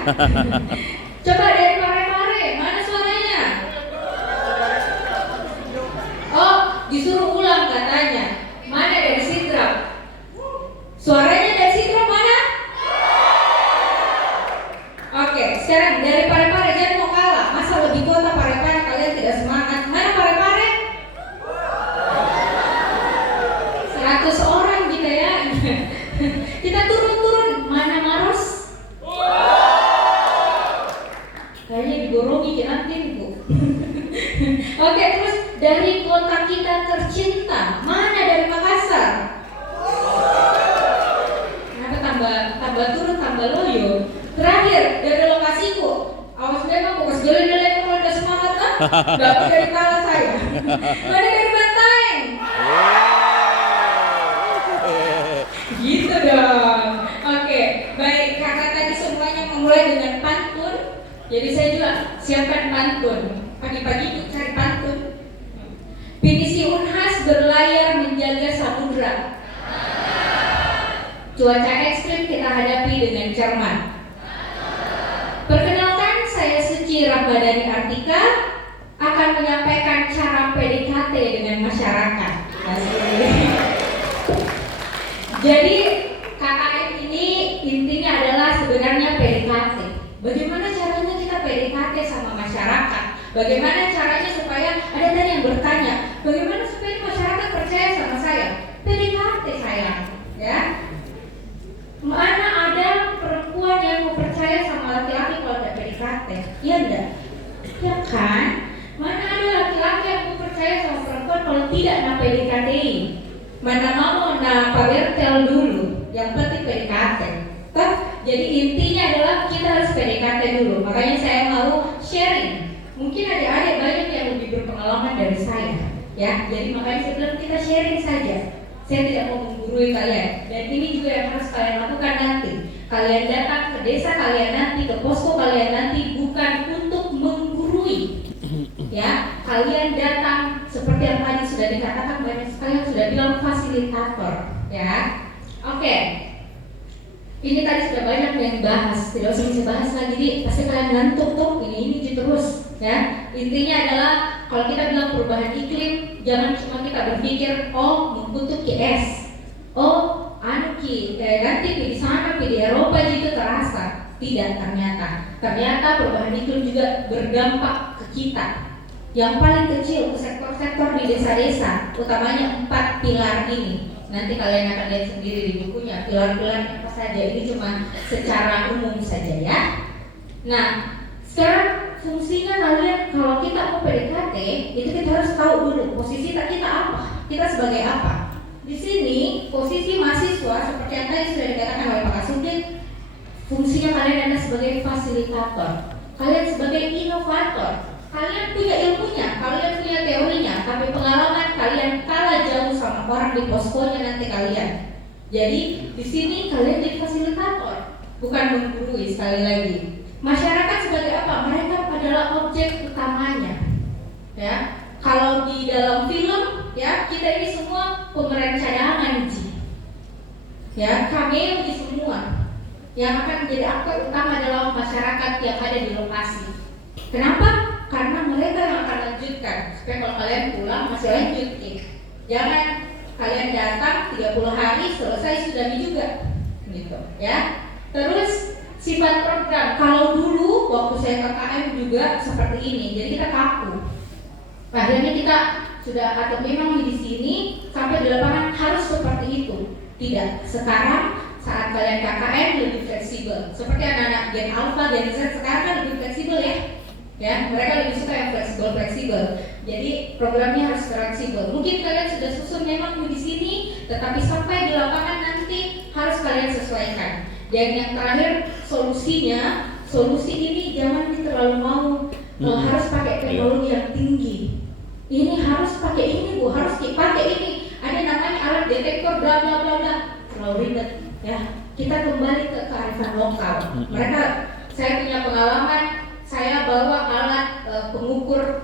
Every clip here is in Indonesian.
Coba dari Parepare, mana suaranya? Oh, disuruh ulang katanya. Mana dari Sidrap? Suaranya dari Sidrap mana? Oke, sekarang dari Parepare, jangan mau kalah. Masa lebih kota Parepare kalian tidak semangat? Mana Parepare? 100 orang gitu ya. Kita turun-turun. Mana Maros? Kayaknya digorongin nanti Bu. Oke, terus dari kota kita tercinta, mana dari Makassar? Kenapa tambah turun tambah loyo? Terakhir dari lokasiku, awas memang fokus dulu kalau udah semangat kan? Dapat dari kalah saya. Mana dari Bantaeng? Gitu dong. Oke, baik, karena tadi semuanya memulai dengan pantun, jadi saya juga siapkan pantun. Pagi-pagi ikut cari pantun. Pinisi Unhas berlayar menjaga samudra. Cuaca ekstrim kita hadapi dengan cermat. Perkenalkan, saya Suci Ramadhani Artika akan menyampaikan cara PDKT dengan masyarakat. Jadi KKN ini intinya adalah sebenarnya PDKT. Bagaimana caranya kita PDKT sama masyarakat? Bagaimana caranya supaya ada tadi yang bertanya, bagaimana supaya masyarakat percaya sama saya? PDKT saya, ya. Mana ada perempuan yang mau percaya sama laki-laki kalau ada PDKT? Iya enggak? Ya kan? Mana ada laki-laki yang mau percaya sama perempuan kalau tidak na PDKT? Mana mau na pabertel dulu? Yang penting PDKT. Toh, jadi intinya adalah kita harus PDKT dulu. Makanya saya mau sharing. Mungkin adik-adik banyak yang lebih berpengalaman dari saya, ya. Jadi makanya saya bilang kita sharing saja. Saya tidak mau menggurui kalian. Dan ini juga yang harus kalian lakukan nanti. Kalian datang ke desa kalian nanti, ke posko kalian nanti bukan untuk menggurui, ya. Kalian datang seperti yang tadi sudah dikatakan banyak sekali yang sudah bilang fasilitator, ya. Oke. Ini tadi sudah banyak yang bahas, tidak usah bisa bahas lagi, jadi pasti kalian ngantuk tuh, ini terus, ya. Intinya adalah kalau kita bilang perubahan iklim, jangan cuma kita berpikir, oh mengkutuk ki es, oh anu ki, nanti di sana di Eropa gitu terasa. Tidak, ternyata perubahan iklim juga berdampak ke kita. Yang paling kecil ke sektor-sektor di desa-desa, utamanya 4 pilar ini. Nanti kalian akan lihat sendiri di bukunya pilar-pilar apa saja. Ini cuma secara umum saja ya. Nah, sekarang fungsinya kalian kalau kita mau PDKT itu kita harus tahu dulu posisi kita apa. Kita sebagai apa? Di sini posisi mahasiswa seperti yang tadi sudah dikatakan oleh Pak Kasudin, fungsinya kalian adalah sebagai fasilitator. Kalian sebagai inovator. Kalian punya ilmunya, kalian punya teorinya, tapi pengalaman kalian kalah jauh sama orang di poskonya nanti kalian. Jadi di sini kalian jadi fasilitator, bukan menggurui sekali lagi. Masyarakat sebagai apa? Mereka adalah objek utamanya. Ya, kalau di dalam film, ya kita ini semua pemeran cadangan, ya cameo di semua. Yang akan menjadi aktor utama adalah masyarakat yang ada di lokasi. Kenapa? Karena mereka yang akan lanjutkan. Supaya kalau kalian pulang masih lanjut nih. Jangan kalian datang 30 hari selesai sudah juga gitu ya. Terus sifat program, kalau dulu waktu saya KKM juga seperti ini, jadi kita kaku. Akhirnya kita sudah atau memang di sini sampai di lapangan harus seperti itu. Tidak, sekarang saat kalian KKM lebih fleksibel. Seperti anak-anak Gen Alpha, Gen Z sekarang kan lebih fleksibel ya. Ya, mereka lebih suka yang fleksibel. Jadi programnya harus fleksibel. Mungkin kalian sudah susun memang di sini, tetapi sampai di lapangan nanti harus kalian sesuaikan. Dan yang terakhir solusi ini jangan terlalu mau harus pakai teknologi yang tinggi. Ini harus pakai ini Bu, harus dipakai ini. Ada namanya alat detektor bla bla bla bla. Terlalu ribet ya. Kita kembali ke kearifan lokal. Saya punya pengalaman. Saya bawa alat pengukur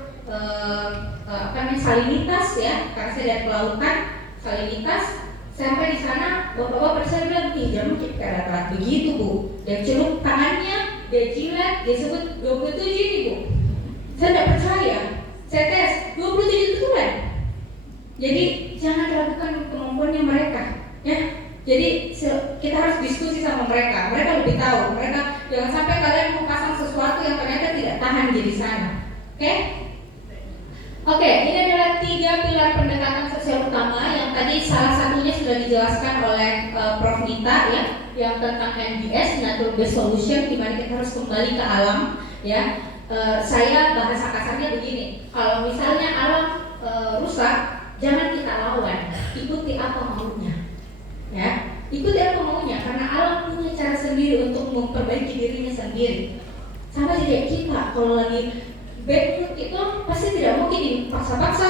salinitas ya, karena saya dari kelautan salinitas. Sampai di sana bapak-bapak saya bilang, jangan kita rata begitu Bu. Dan celup tangannya dia jilat, dia sebut 27.000. Saya tidak percaya. Saya tes 27 bulan. Jadi jangan ragukan kemampuannya mereka, ya. Jadi kita harus diskusi sama mereka. Mereka lebih tahu. Mereka jangan sampai kalian mau pasang sesuatu yang ternyata tidak tahan di sana. Oke? Oke, ini adalah 3 pilar pendekatan sosial utama yang tadi salah satunya sudah dijelaskan oleh Prof. Nita, ya, yang tentang NBS, Nature Based Solution, di mana kita harus kembali ke alam, ya. Saya bahasa kasarnya begini, kalau misalnya alam rusak, jangan kita lawan, ikuti apa maunya, ya. Ikuti apa maunya, karena alam punya cara sendiri untuk memperbaiki dirinya sendiri. Sama juga kita, kalau lagi bad mood itu pasti tidak mungkin dipaksa-paksa,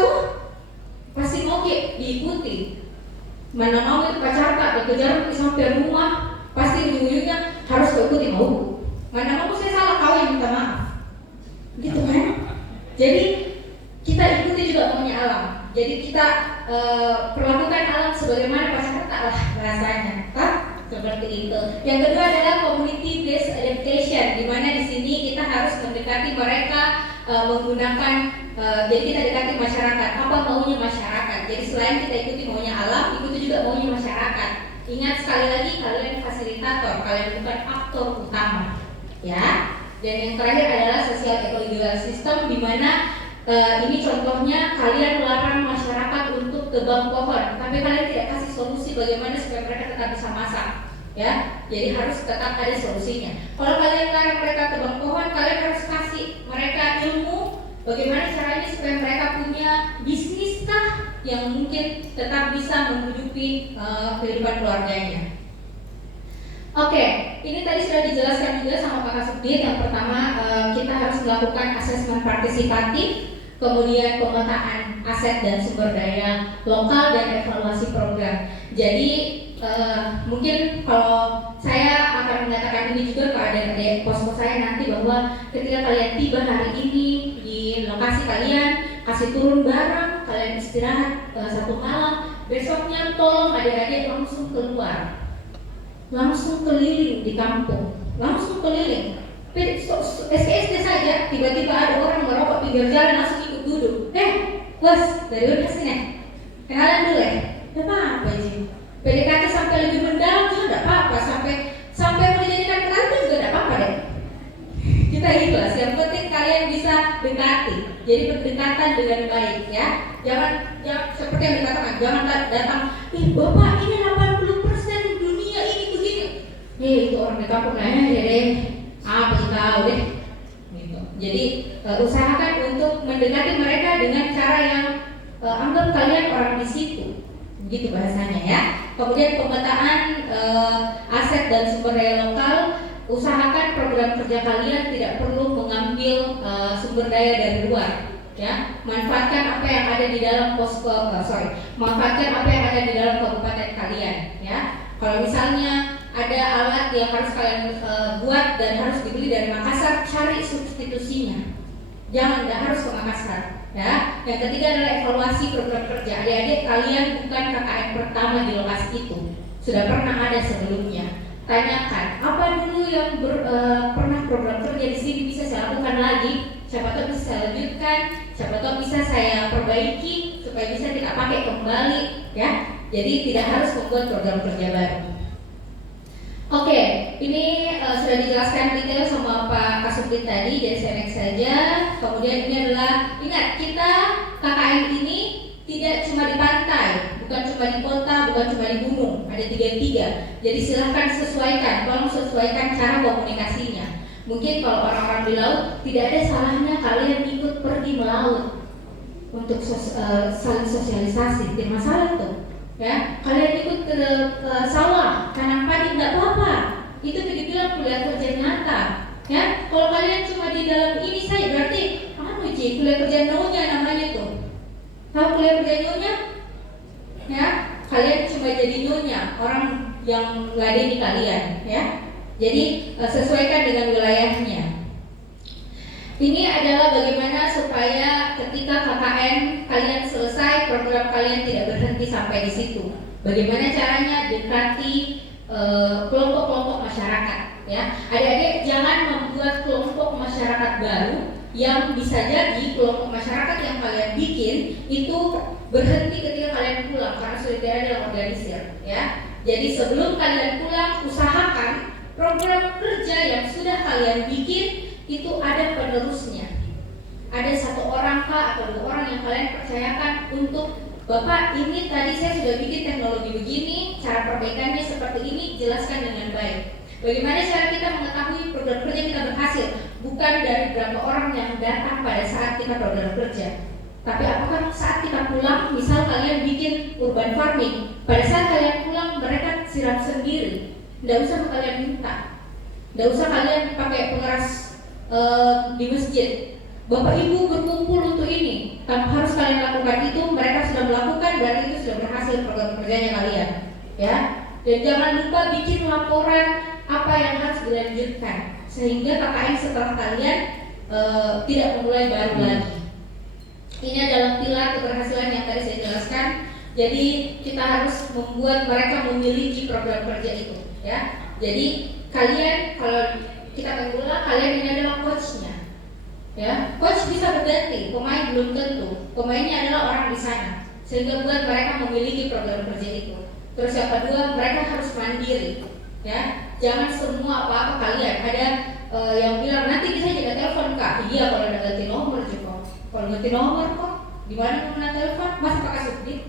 pasti mau diikuti. Mana mau itu pacar tak dikejar sampai rumah, pasti ujung-ujungnya harus ikuti mau. Mana mau saya salah, kau yang minta maaf, gitu kan? Jadi kita ikuti juga maunya alam. Jadi kita perlakukan alam sebagaimana pacar tak lah rasanya, tak? Seperti itu. Yang kedua adalah community based adaptation, di mana di sini kita harus mendekati mereka menggunakan jadi kita dekati masyarakat, apa maunya masyarakat. Jadi selain kita ikuti maunya alam, ikuti juga maunya masyarakat. Ingat sekali lagi, kalian fasilitator, kalian bukan aktor utama, ya. Dan yang terakhir adalah social ecological system, di mana ini contohnya kalian melarang masyarakat untuk tebang pohon, tapi kalian tidak kasih solusi bagaimana supaya mereka tetap bisa masak, ya. Jadi harus tetap ada solusinya. Kalau kalian larang mereka tebang pohon, kalian harus kasih mereka ilmu bagaimana caranya supaya mereka punya bisnis kah yang mungkin tetap bisa menghidupi kehidupan keluarganya. Oke, ini tadi sudah dijelaskan juga sama Pak Kasubdit. Yang pertama, kita harus melakukan asesmen partisipatif, kemudian pemetaan aset dan sumber daya lokal, dan evaluasi program. Jadi mungkin kalau saya akan mengatakan ini juga ke adik-adik posko saya nanti, bahwa ketika kalian tiba hari ini di lokasi kalian, kasih turun barang, kalian istirahat 1 malam, besoknya tolong adik-adik langsung keluar, langsung keliling di kampung, langsung keliling. SKSD saja, tiba-tiba ada orang merokok pinggir jalan, langsung ikut duduk. Bos, dari mana sini? Kenalan dulu ya? Tidak apa-apa sih. PDKT sampai lebih mendalam juga tidak apa-apa. Sampai mau dijadikan pengantin juga tidak apa-apa deh. Kita ikhlas, yang penting kalian bisa dekati. Jadi berdekatan dengan baik, ya. Jangan seperti yang dikatakan, jangan datang, bapak ini 80% dunia ini begini. Itu orang di kampung aja deh. Apa sih tahu deh. Gitu. Jadi usahakan untuk mendekati mereka dengan cara yang anggap kalian orang di situ. Begitu bahasanya, ya. Kemudian pemetaan aset dan sumber daya lokal, usahakan program kerja kalian tidak perlu mengambil sumber daya dari luar, ya. Manfaatkan apa yang ada di dalam manfaatkan apa yang ada di dalam kabupaten kalian, ya. Kalau misalnya ada alat yang harus kalian buat dan harus dibeli dari Makassar, cari substitusinya. Jangan, tidak harus ke Makassar, ya. Yang ketiga adalah evaluasi program kerja. Adik-adik, kalian bukan KKN pertama di lokasi itu, sudah pernah ada sebelumnya. Tanyakan apa dulu yang pernah program kerja di sini bisa saya lakukan lagi. Siapa tahu bisa saya lanjutkan, siapa tahu bisa saya perbaiki supaya bisa kita pakai kembali, ya. Jadi tidak harus membuat program kerja baru. Oke, ini sudah dijelaskan detail sama Pak Kasubdit tadi, jadi saya next saja. Kemudian ini adalah, ingat, kita KKN ini tidak cuma di pantai, bukan cuma di kota, bukan cuma di gunung, ada 3. Jadi silahkan sesuaikan, tolong sesuaikan cara komunikasinya. Mungkin kalau orang-orang di laut, tidak ada salahnya kalian ikut pergi melaut untuk saling sosialisasi, tidak masalah tuh. Ya, kalian ikut ke sawah, tanam padi, nggak apa-apa. Itu dibilang kuliah kerja nyata. Ya, kalau kalian cuma di dalam ini saja, berarti kuliah kerja nyonya namanya tuh. Tahu kuliah kerja nyonya? Ya, kalian cuma jadi nyonya, orang yang ladeni kalian, ya. Jadi sesuaikan dengan wilayahnya. Ini adalah bagaimana supaya ketika KKN kalian selesai, program kalian tidak berhenti sampai di situ. Bagaimana caranya dekati kelompok-kelompok masyarakat. ya. Adik-adik jangan membuat kelompok masyarakat baru yang bisa jadi kelompok masyarakat yang kalian bikin itu berhenti ketika kalian pulang karena sudah tidak ada yang organisir, ya. Jadi sebelum kalian pulang, usahakan program kerja yang sudah kalian bikin itu ada penerusnya. Ada 1 orang kah atau 2 orang yang kalian percayakan untuk Bapak, ini tadi saya sudah bikin teknologi begini, cara perbaikannya seperti ini, jelaskan dengan baik. Bagaimana cara kita mengetahui program kerja kita berhasil? Bukan dari berapa orang yang datang pada saat kita program kerja, tapi apakah saat kita pulang, misal kalian bikin urban farming, pada saat kalian pulang mereka siram sendiri, tidak usah kalian minta, tidak usah kalian pakai pengeras di masjid. Bapak Ibu berkumpul untuk ini, tanpa harus kalian lakukan itu, mereka sudah melakukan, berarti itu sudah berhasil program kerjanya kalian, ya. Dan jangan lupa bikin laporan apa yang harus dilanjutkan, sehingga KKN setelah kalian tidak memulai baru lagi. Ini adalah pilar keberhasilan yang tadi saya jelaskan. Jadi kita harus membuat mereka memiliki program kerja itu, ya. Jadi kalian kalau kita main bola, kalian ini adalah coachnya. Ya, coach bisa berganti, pemain belum tentu. Pemainnya adalah orang di sana, sehingga buat mereka memiliki program kerja itu. Terus yang kedua, mereka harus mandiri. Ya, jangan semua apa-apa kalian. Ada yang bilang nanti bisa jaga telepon kak. Iya, kalau udah ganti nomor juga. Kalau ganti nomor kok, gimana mau telepon? Masa pakai subdit?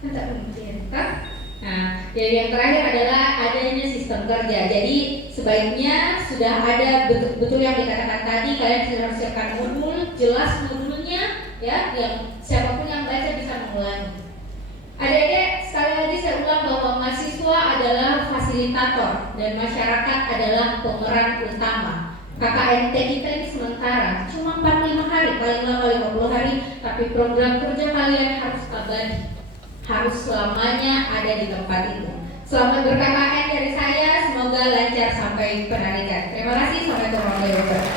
Kan tak mungkin, kan? Nah, jadi yang terakhir adalah adanya sistem kerja. Jadi sebaiknya sudah ada betul-betul yang dikatakan tadi, kalian sudah harus siapkan modul, jelas modulnya, ya, yang siapapun yang baca bisa mengulangi. Adik-adik, sekali lagi saya ulang bahwa mahasiswa adalah fasilitator dan masyarakat adalah pemeran utama. KKNT kita ini sementara, cuma 45 hari, paling lama 50 hari, tapi program kerja kalian harus abadi, harus selamanya ada di tempat itu. Selamat ber-KKN dari saya, semoga lancar sampai penarikan. Terima kasih, sampai warahmatullahi wabarakatuh.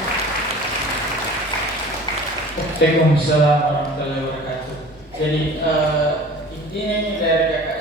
Waalaikumsalam warahmatullahi wabarakatuh. Jadi ini dari kakak